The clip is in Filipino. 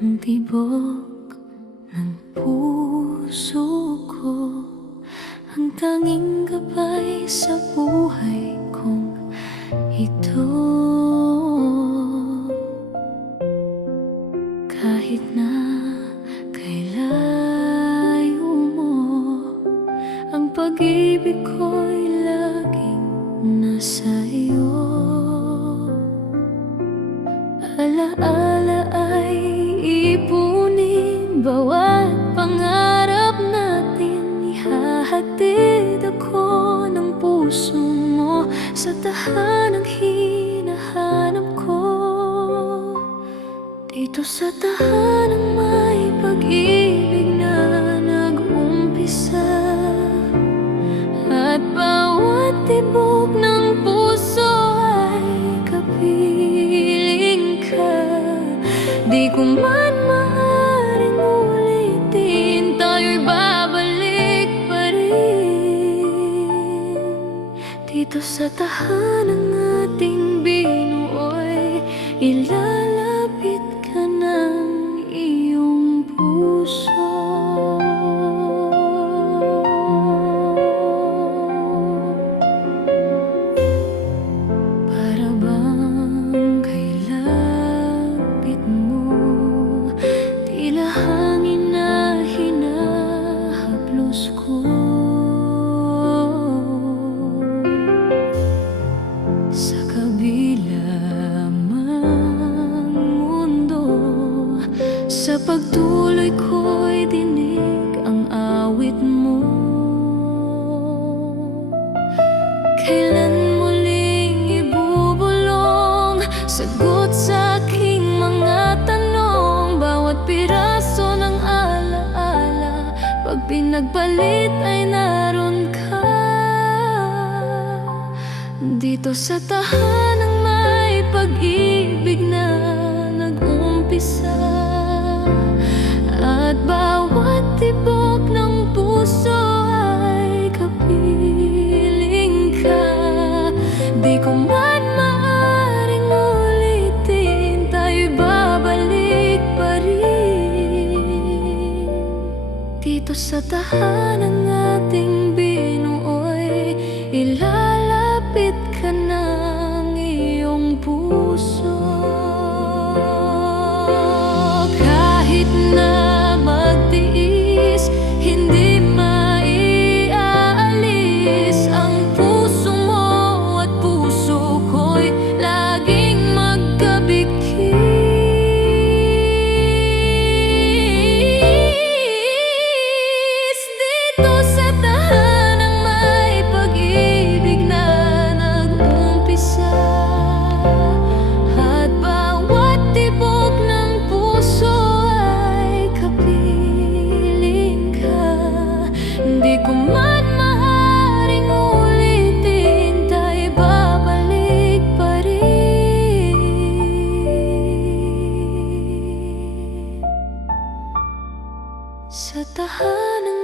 Ang tibok ng puso ko, ang tanging gabay sa buhay kong ito. Kahit na kailayo mo, ang pag-ibig ko'y laging nasa iyo. Alaala ay ipunin, bawat pangarap natin ihahatid ako ng puso mo sa tahanang hinahanap ko. Dito sa tahanang may pag-ibig na nag-umpisa, at bawat tibok ng puso ay kapiling ka. Di ko man maaaring ulitin, tayo'y babalik pa rin. Dito sa tahanang ating binuoy, ilalapit ka ng iyong puso. Para bang kay lapit mo, tila hangin na hinahaplos ko. Sa kabila mang mundo, sa pagtuloy ko'y dinig ang awit mo. Kailan muling ibubulong sagot sa aking mga tanong? Bawat piraso ng alaala, pag pinagpalit ay naroon ka. Dito sa tahanang may pag-ibig na nag-umpisa, at bawat tibok ng puso ay kapiling ka. Di ko man maaaring ulitin, tayo'y babalik pa rin. Dito sa tahanang ating binuoy, ilalapit ka ng iyong puso. Kahit na magtiis, hindi maiaalis ang puso mo at puso ko'y laging magkabigkis. Dito sa tahanang may pag-ibig na nag-umpisa, at bawat tibok ng puso ay kapiling ka. Di ko man maaaring ulitin, tayo'y babalik pa rin. Sa tahanang